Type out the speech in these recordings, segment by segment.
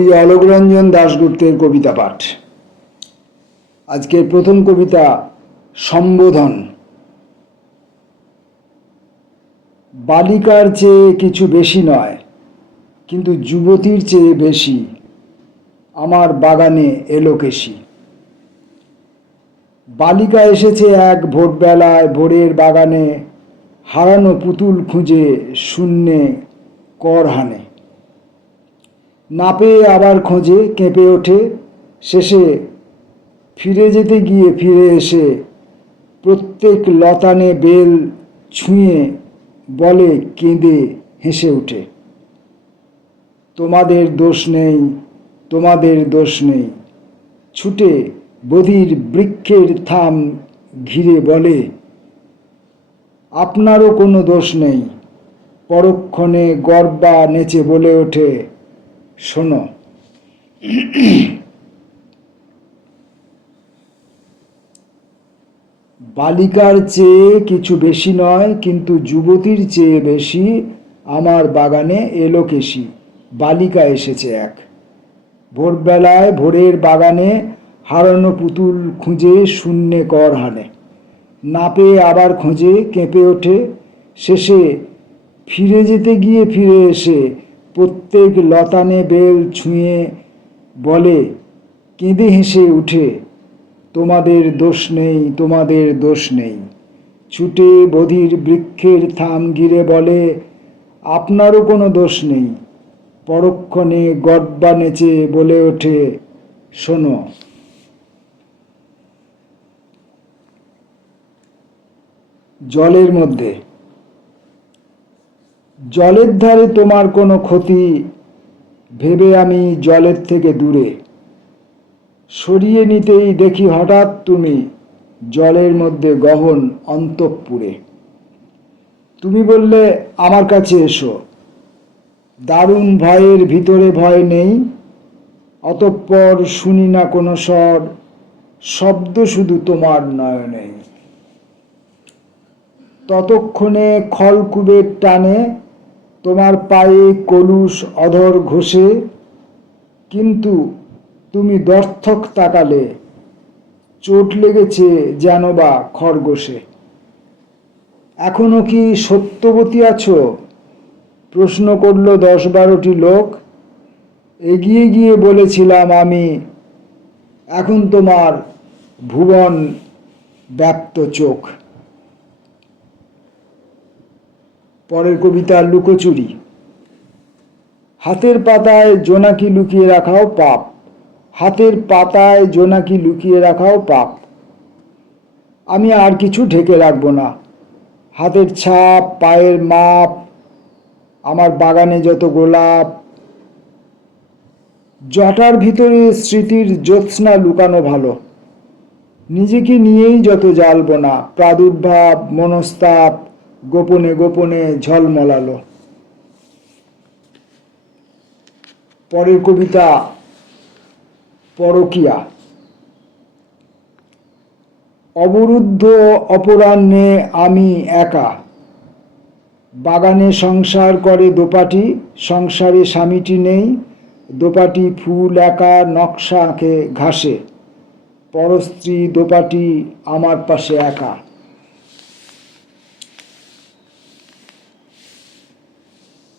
কবি অলোকরঞ্জন দাশগুপ্তের কবিতা পাঠ। আজকের প্রথম কবিতা সম্বোধন। বালিকার চেয়ে কিছু বেশি নয়, কিন্তু যুবতীর চেয়ে বেশি আমার বাগানে এলো কেশি। বালিকা এসেছে এক ভোরবেলায় ভোরের বাগানে, হারানো পুতুল খুঁজে শূন্যে কর হানে। না পেয়ে আবার খোঁজে, কেঁপে ওঠে, শেষে ফিরে যেতে গিয়ে ফিরে এসে প্রত্যেক লতানে বেল ছুঁয়ে বলে কেঁদে হেসে ওঠে, তোমাদের দোষ নেই, তোমাদের দোষ নেই। ছুটে বধির বৃক্ষের থাম ঘিরে বলে, আপনারও কোনো দোষ নেই। পরক্ষণে গর্বা নেচে বলে ওঠে, শোনো। বালিকার চেয়ে কিছু বেশি নয়, কিন্তু যুবতীর চেয়ে বেশি আমার বাগানে এলো কেশি। বালিকা এসেছে এক ভোরবেলায় ভোরের বাগানে, হারানো পুতুল খুঁজে শূন্যে কর হানে। না পেয়ে আবার খোঁজে, কেঁপে ওঠে, শেষে ফিরে যেতে গিয়ে ফিরে এসে প্রত্যেক লতানে বেল ছুঁয়ে বলে কেঁদে হেসে উঠে, তোমাদের দোষ নেই, তোমাদের দোষ নেই। ছুটে বধির বৃক্ষের থাম ঘিরে বলে, আপনারও কোনো দোষ নেই। পরক্ষণে গর্বা নেচে বলে ওঠে, শোনো। জলের মধ্যে। জলের ধারে তোমার কোনো ক্ষতি ভেবে আমি জলের থেকে দূরে সরিয়ে নিতেই দেখি হঠাৎ তুমি জলের মধ্যে গহন অন্তঃপুরে। তুমি বললে আমার কাছে এসো, দারুণ ভয়ের ভিতরে ভয় নেই। অতঃপর শুনি না কোনো স্বর, শব্দ শুধু তোমার নয়নেই। ততক্ষণে খলকুবের টানে তোমার পায়ে কলুষ অধর ঘষে, কিন্তু তুমি দর্থক তাকালে, চোট লেগেছে যেন বা খরগোশে। এখনো কি সত্যবতী আছো? প্রশ্ন করল 10-12টি লোক। এগিয়ে গিয়ে বলেছিলাম আমি, এখন তোমার ভুবন ব্যপ্ত চোখ। পরের কবিতা লুকোচুরি। হাতের পাতায় জোনাকি লুকিয়ে রাখাও পাপ, হাতের পাতায় জোনাকি লুকিয়ে রাখাও পাপ। আমি আর কিছু ঢেকে রাখবো না। হাতের ছাপ, পায়ের মাপ, আমার বাগানে যত গোলাপ, জটার ভিতরে স্মৃতির জ্যোৎস্না লুকানো ভালো। নিজেকে নিয়েই যত জ্বালবো না, প্রাদুর্ভাব মনস্তাপ গোপনে গোপনে ঝলমলালো। পরের কবিতা পরকীয়া। অবরুদ্ধ অপরাহ্নে আমি একা, বাগানে সংসার করে দোপাটি, সংসারে স্বামীটি নেই। দোপাটি ফুল একা নকশা আঁকে ঘাসে, পরস্ত্রী দোপাটি আমার পাশে একা।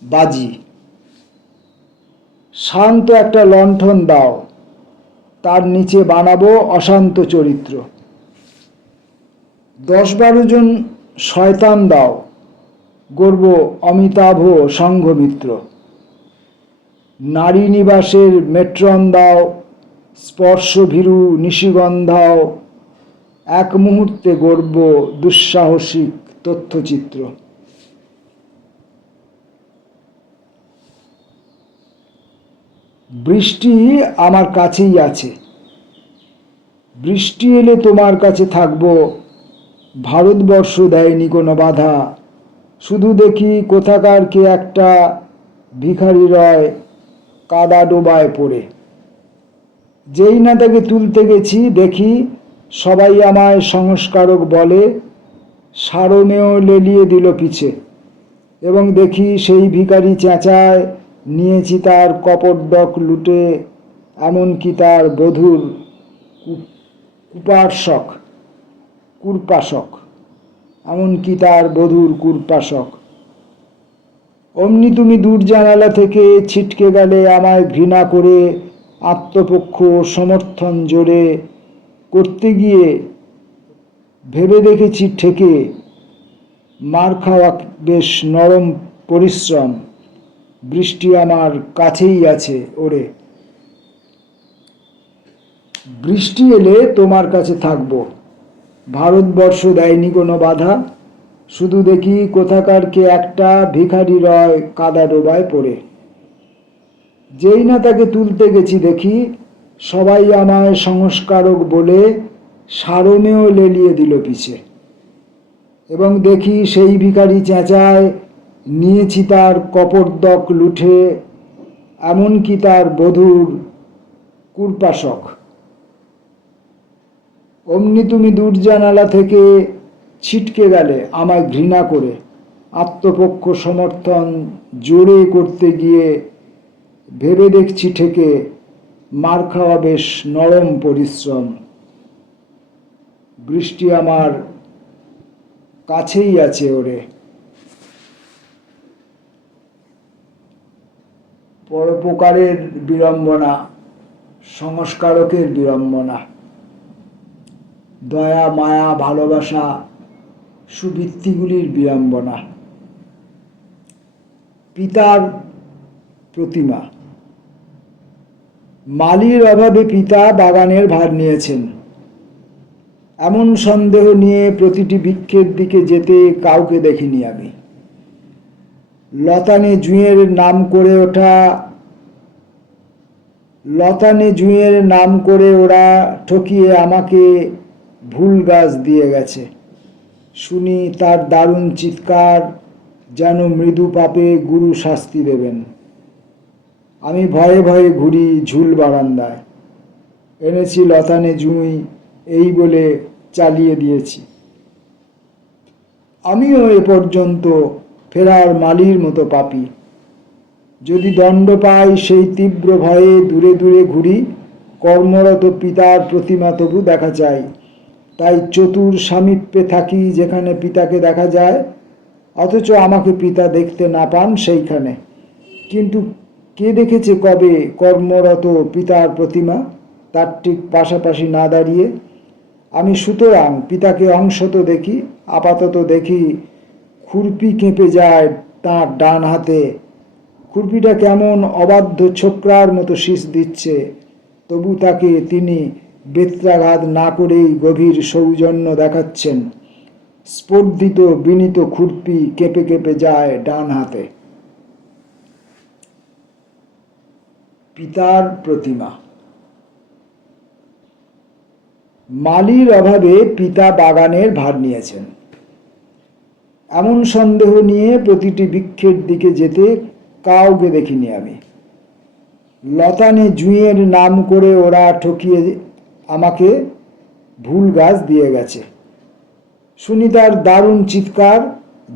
বাজি। শান্ত একটা লণ্ঠন দাও, তার নিচে বানাবো অশান্ত চরিত্র। 10-12 জন শয়তান দাও, গড়ব অমিতাভ সংঘমিত্র। নারী নিবাসের মেট্রন দাও, স্পর্শভীরু নিশিগন্ধাও। এক মুহূর্তে গড়ব দুঃসাহসিক তথ্যচিত্র। বৃষ্টি আমার কাছেই আছে, বৃষ্টি এলে তোমার কাছে থাকবো। ভারতবর্ষ দেয়নি কোনো বাধা, শুধু দেখি কোথাকার কে একটা ভিখারি রয় কাদা ডোবায় পড়ে। যেই না তাকে তুলতে গেছি, দেখি সবাই আমায় সংস্কারক বলে, সারমেয় লেলিয়ে দিল পিছে। এবং দেখি সেই ভিখারি চেঁচায়, নিয়েছি তার কপর্দক লুটে, এমনকি তার বধূর কুপার্শক কুর্পাশক এমনকি তার বধূর কুর্পাশক। অমনি তুমি দূর জানালা থেকে ছিটকে গেলে আমায় ঘৃণা করে, আত্মপক্ষ সমর্থন জোরে করতে গিয়ে ভেবে দেখেছি ঠেকে, মার খাওয়া বেশ নরম পরিশ্রম। বৃষ্টি আমার কাছেই আছে ওরে। বৃষ্টি এলে তোমার কাছে থাকবো। ভারতবর্ষ দেয়নি কোনো বাধা, শুধু দেখি কোথাকার কে একটা ভিখারি রয় কাদা ডোবায় পড়ে। যেই না তাকে তুলতে গেছি দেখি সবাই আমায় সংস্কারক বলে সারমেও লেলিয়ে দিল পিছে। এবং দেখি সেই ভিখারি চেঁচায়, নিয়েছি তার কপর্দক লুঠে, এমনকি তার বধূর কুর্পাশক। অমনি তুমি দূর জানালা থেকে ছিটকে গেলে আমায় ঘৃণা করে, আত্মপক্ষ সমর্থন জোরে করতে গিয়ে ভেবে দেখছি ঠেকে, মার খাওয়া বেশ নরম পরিশ্রম। বৃষ্টি আমার কাছেই আছে ওরে। পরোপকারের বিড়ম্বনা, সংস্কারকের বিড়ম্বনা, দয়া মায়া ভালোবাসা সুবৃত্তিগুলির বিড়ম্বনা। পিতার প্রতিমা। মালির অভাবে পিতা বাগানের ভার নিয়েছেন, এমন সন্দেহ নিয়ে প্রতিটি বৃক্ষের দিকে যেতে কাউকে দেখিনি আমি। লতানে জুঁয়ের নাম করে ওরা ঠকিয়ে আমাকে ভুল গাছ দিয়ে গেছে। শুনি তার দারুণ চিৎকার, যেন মৃদু পাপে গুরু শাস্তি দেবেন। আমি ভয়ে ভয়ে ঘুরি ঝুল বারান্দায়, এনেছি লতানে জুঁই এই বলে চালিয়ে দিয়েছি। আমিও এ পর্যন্ত ফেরার মালির মতো পাপী। যদি দণ্ড পাই সেই তীব্র ভয়ে দূরে দূরে ঘুরি, কর্মরত পিতার প্রতিমা তবু দেখা চাই। তাই চতুর সামীপ্যে থাকি যেখানে পিতাকে দেখা যায়, অথচ আমাকে পিতা দেখতে না পান সেইখানে। কিন্তু কে দেখেছে কবে কর্মরত পিতার প্রতিমা, তার ঠিক পাশাপাশি না দাঁড়িয়ে? আমি সুতরাং পিতাকে অংশত দেখি, আপাতত দেখি খুরপি কেঁপে যায় তাঁর ডান হাতে। খুরপিটা কেমন অবাধ্য ছোকরার মতো শীষ দিচ্ছে, তবু তাকে তিনি বেত্রাঘাত না করেই গভীর সৌজন্য দেখাচ্ছেন। স্পর্ধিত বিনীত খুরপি কেঁপে কেঁপে যায় ডান হাতে। পিতার প্রতিমা। মালির অভাবে পিতা বাগানের ভার নিয়েছেন, এমন সন্দেহ নিয়ে প্রতিটি বৃক্ষের দিকে যেতে কাউকে দেখিনি আমি। লতানে জুঁইয়ের নাম করে ওরা ঠকিয়ে আমাকে ভুল গাছ দিয়ে গেছে। শুনি তার দারুণ চিৎকার,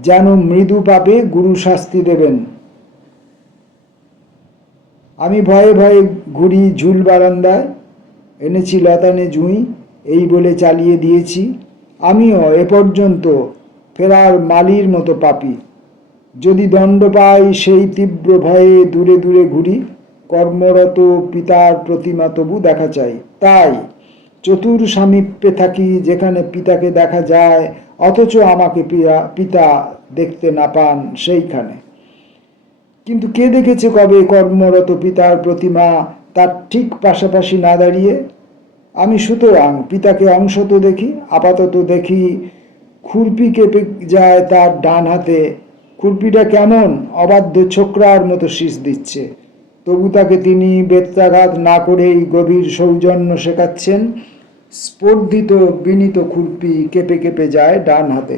যেন মৃদু পাপে গুরু শাস্তি দেবেন। আমি ভয়ে ভয়ে ঘুরি ঝুল বারান্দায়, এনেছি লতানে জুঁই এই বলে চালিয়ে দিয়েছি। আমিও এ পর্যন্ত ফেরার মালির মতো পাপী। যদি দণ্ড পাই সেই তীব্র ভয়ে দূরে দূরে ঘুরি, কর্মরত পিতার প্রতিমা তবু দেখা চাই। তাই চতুর সামীপ্যে থাকি যেখানে পিতাকে দেখা যায়, অথচ আমাকে পিতা দেখতে না পান সেইখানে। কিন্তু কে দেখেছে কবে কর্মরত পিতার প্রতিমা, তার ঠিক পাশাপাশি না দাঁড়িয়ে? আমি সুতরাং পিতাকে অংশত দেখি, আপাতত দেখি খুরপি কেঁপে যায় তার ডান হাতে। খুরপিটা কেমন অবাধ্য ছোকরার মতো শীষ দিচ্ছে, তবু তাকে তিনি বেত্রাঘাত না করেই গভীর সৌজন্য শেখাচ্ছেন। স্পর্ধিত বিনীত খুরপি কেঁপে কেঁপে যায় ডান হাতে।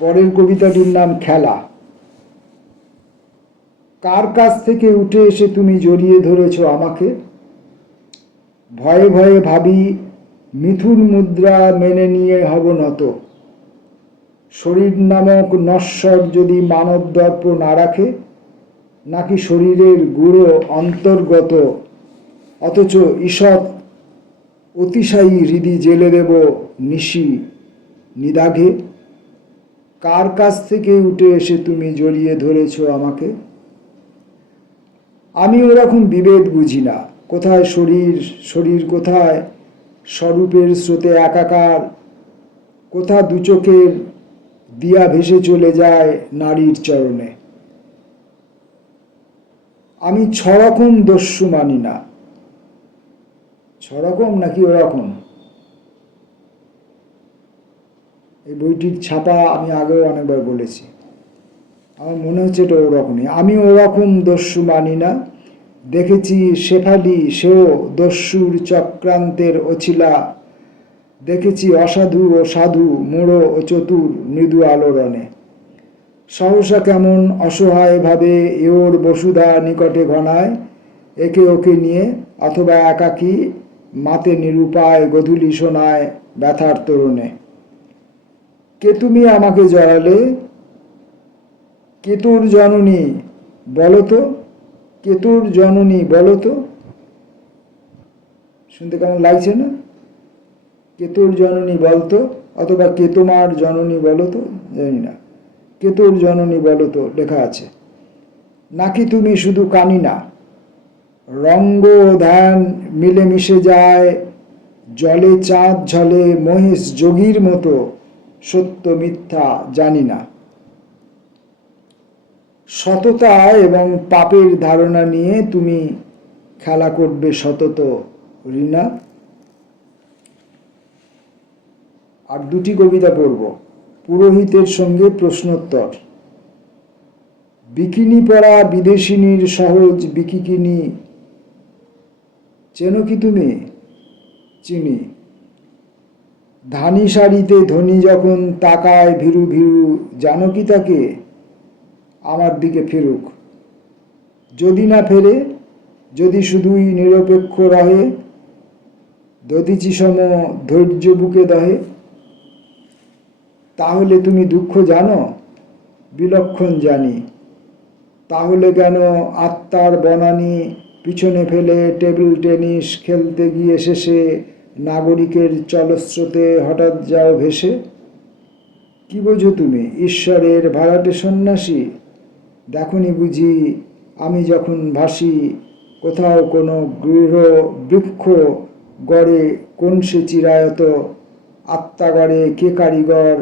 পরের কবিতাটির নাম খেলা। কার কাছ থেকে উঠে এসে তুমি জড়িয়ে ধরেছ আমাকে? ভয়ে ভয়ে ভাবি মিথুন মুদ্রা মেনে নিয়ে হব নত। শরীর নামক নশ্বর যদি মানব দর্প না রাখে, নাকি শরীরের গুঁড়ো অন্তর্গত, অথচ ঈষৎ অতিশায়ী হৃদি জেলে দেব নিশি নিদাঘে। কার কাছ থেকে উঠে এসে তুমি জড়িয়ে ধরেছ আমাকে? আমি ওরকম বিভেদ বুঝি না, কোথায় শরীর, শরীর কোথায় স্বরূপের স্রোতে একাকার, কোথা দু চোখের দিয়া ভেসে চলে যায় নারীর চরণে। আমি ছরকম দস্যু মানি না। ছরকম নাকি ওরকম? এই বইটির ছাপা আমি আগেও অনেকবার বলেছি, আমার মনে হচ্ছে এটা ওরকমই। আমি ওরকম দস্যু মানি না। দেখেছি শেফালি, সেও দস্যুর চক্রান্তের অছিলা। দেখেছি অসাধু ও সাধু, মোড়ো ও চতুর মৃদু আলোড়নে। সহসা কেমন অসহায়ভাবে এওর বসুধা নিকটে ঘনায়, একে ওকে নিয়ে অথবা একাকী মাতে নিরুপায় গধূলি শোনায় ব্যথার তরুণে। কে তুমি আমাকে জড়ালে? কে তোর জননী বলো তো? কে তোর জননী বলো তো? শুনতে কেমন লাগছে না? কে তোর জননী বলতো, অথবা কে তোমার জননী বলো তো, জানি না। কে তোর জননী বলো তো লেখা আছে। নাকি তুমি শুধু কানি না, রঙ্গ ধ্যান মিলে মিশে যায়, জলে চাঁদ ঝলে মহিষ যোগীর মতো, সত্য মিথ্যা জানি না। সততা এবং পাপের ধারণা নিয়ে তুমি খেলা করবে সতত রিনা। আর দুটি কবিতা পড়ব। পুরোহিতের সঙ্গে প্রশ্নোত্তর। বিকিনি পরা বিদেশিনীর সহজ বিকিকিনি চেনো কি তুমি? চিনি। ধানি শাড়িতে ধনী যখন তাকায় ভীরু ভীরু, জানো কি তাকে? আমার দিকে ফেরুক। যদি না ফেরে, যদি শুধুই নিরপেক্ষ রহে, দধিচি সম ধৈর্য বুকে দহে। তাহলে তুমি দুঃখ জানো? বিলক্ষণ জানি। তাহলে কেন আত্মার বনানী পিছনে ফেলে টেবিল টেনিস খেলতে গিয়ে শেষে নাগরিকের চলস্রোতে হঠাৎ যাও ভেসে? কি বোঝো তুমি, ঈশ্বরের ভাড়াটে সন্ন্যাসী? দেখনি বুঝি আমি যখন ভাসি, কোথাও কোনো গৃহ বৃক্ষ গড়ে কোন সে চিরায়ত, আত্মা গড়ে কে কারিগর,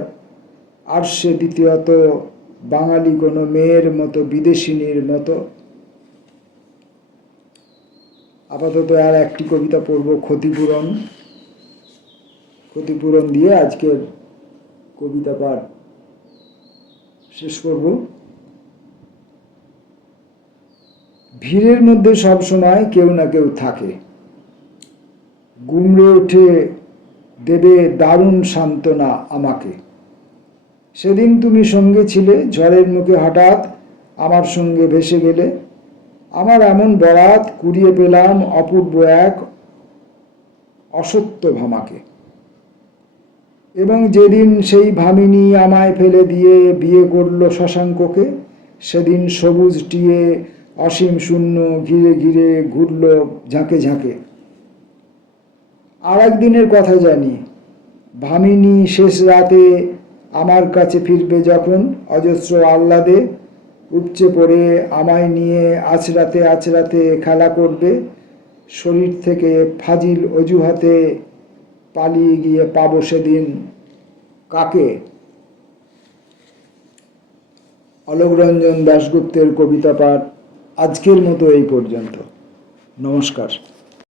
আর সে দ্বিতীয়ত বাঙালি কোনো মেয়ের মতো, বিদেশিনীর মতো। আপাতত আর একটি কবিতা পড়ব, ক্ষতিপূরণ। ক্ষতিপূরণ দিয়ে আজকের কবিতা পাঠ শেষ করব। ভিড়ের মধ্যে সব সময় কেউ না কেউ থাকে, গুমড়ে উঠে দেবে দারুণ সান্ত্বনা আমাকে। সেদিন তুমি সঙ্গে ছিলে, ঝড়ের মুখে হঠাৎ আমার সঙ্গে ভেসে গেলে। আমার এমন বরাত কুড়িয়ে পেলাম অপূর্ব এক অসত্য ভামাকে। এবং যেদিন সেই ভামিনী আমায় ফেলে দিয়ে বিয়ে করল শশাঙ্ককে, সেদিন সবুজ টিয়ে অসীম শূন্য ঘিরে ঘিরে ঘুরল ঝাঁকে ঝাঁকে। আর একদিনের কথা জানি, ভামিনী শেষ রাতে আমার কাছে ফিরবে যখন, অজস্র আহ্লাদে উপচে পড়ে আমায় নিয়ে আছড়াতে আছড়াতে খেলা করবে। শরীর থেকে ফাজিল অজুহাতে পালিয়ে গিয়ে পাবো সেদিন কাকে? অলোক রঞ্জন দাশগুপ্তের কবিতা পাঠ আজকের মতো এই পর্যন্ত। নমস্কার।